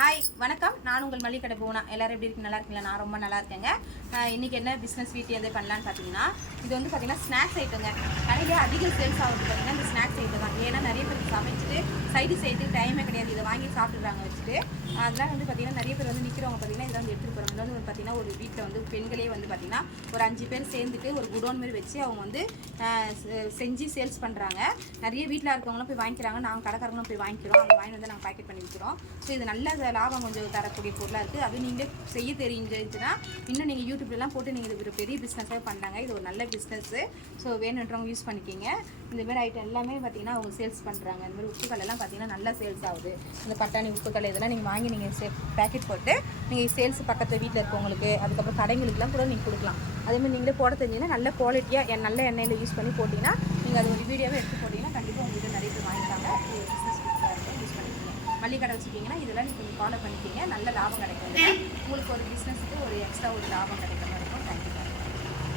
Hi வணக்கம். நான் உங்கள் மளிகை கடை போனா. எல்லாரும் எப்படி இருக்கு? நல்லா இருக்கீங்களா? நான் ரொம்ப நல்லா இருக்கேங்க. இன்றைக்கி என்ன பிஸ்னஸ் வீட்டு எது பண்ணலான்னு பார்த்தீங்கன்னா, இது வந்து பார்த்தீங்கன்னா ஸ்நாக்ஸ் ஐட்டங்க. கடையிலே அதிக சேல்ஸ் ஆகுது பார்த்தீங்கன்னா இந்த ஸ்நாக்ஸ் ஐட்டம் தான். ஏன்னா நிறைய பேருக்கு சமைச்சிட்டு சைடு செய்யறதுக்கு டைமே கிடையாது. இதை வாங்கி சாப்பிட்டுறாங்க வச்சுட்டு. அதெல்லாம் வந்து பார்த்தீங்கன்னா நிறைய பேர் வந்து நிற்கிறவங்க பார்த்தீங்கன்னா இதை வந்து எடுத்துகிட்டு போகிறாங்க. இது வந்து பார்த்தீங்கன்னா ஒரு வீட்டில் வந்து பெண்களே வந்து பார்த்தீங்கன்னா ஒரு 5 பேர் சேர்ந்துட்டு ஒரு குடோன் மாதிரி வச்சு அவங்க வந்து செஞ்சு சேல்ஸ் பண்ணுறாங்க. நிறைய வீட்டில் இருக்கவங்களும் போய் வாங்கிக்கிறாங்க. நாங்கள் கடைக்காரங்களும் போய் வாங்கிக்கிறோம். அவங்க வாங்கி வந்து நாங்கள் பேக்கெட் பண்ணி விற்கிறோம். ஸோ இது நல்ல லாபம் கொஞ்சம் தரக்கூடிய பொருளாக இருக்குது. அது நீங்களே செய்ய தெரிஞ்சிச்சுன்னா இன்னும் நீங்கள் யூடியூப்லாம் போட்டு நீங்கள் இது ஒரு பெரிய பிஸ்னஸாக பண்ணாங்க. இது ஒரு நல்ல பிஸ்னஸ்ஸு. ஸோ வேணுன்றவங்க யூஸ் பண்ணிக்கிங்க. இந்தமாதிரி ஐட்டம் எல்லாமே பார்த்தீங்கன்னா அவங்க சேல்ஸ் பண்ணுறாங்க. இந்த மாதிரி உப்புக்கல் எல்லாம் பார்த்தீங்கன்னா நல்லா சேல்ஸ் ஆகுது. இந்த பட்டாணி உப்புக்கல் இதெல்லாம் நீங்கள் வாங்கி நீங்கள் பேக்கெட் போட்டு நீங்கள் சேல்ஸ் பக்கத்து வீட்டில் இருக்கவங்களுக்கு அதுக்கப்புறம் கடைங்களுக்குலாம் கூட நீங்கள் கொடுக்கலாம். அதேமாதிரி நீங்களே போட தெரிஞ்சிங்கன்னா நல்ல குவாலிட்டியாக நல்ல எண்ணெயில் யூஸ் பண்ணி போட்டிங்கன்னா நீங்கள் அது ஒரு வீடியோவே எடுத்து போட்டிங்கன்னா கண்டிப்பாக உங்களுக்கு நிறைய பேர் வாங்கிட்டாங்க. இது பிஸ்னஸ் யூஸ் பண்ணிக்கிங்க. மளிகை கடை வச்சுக்கிங்கன்னா இதெல்லாம் நீங்கள் கொஞ்சம் ஃபாலோ பண்ணிக்கிங்க. நல்ல லாபம் கிடைக்கும். உங்களுக்கு ஒரு பிஸ்னஸுக்கு ஒரு எக்ஸ்ட்ரா ஒரு லாபம் கிடைக்கும்.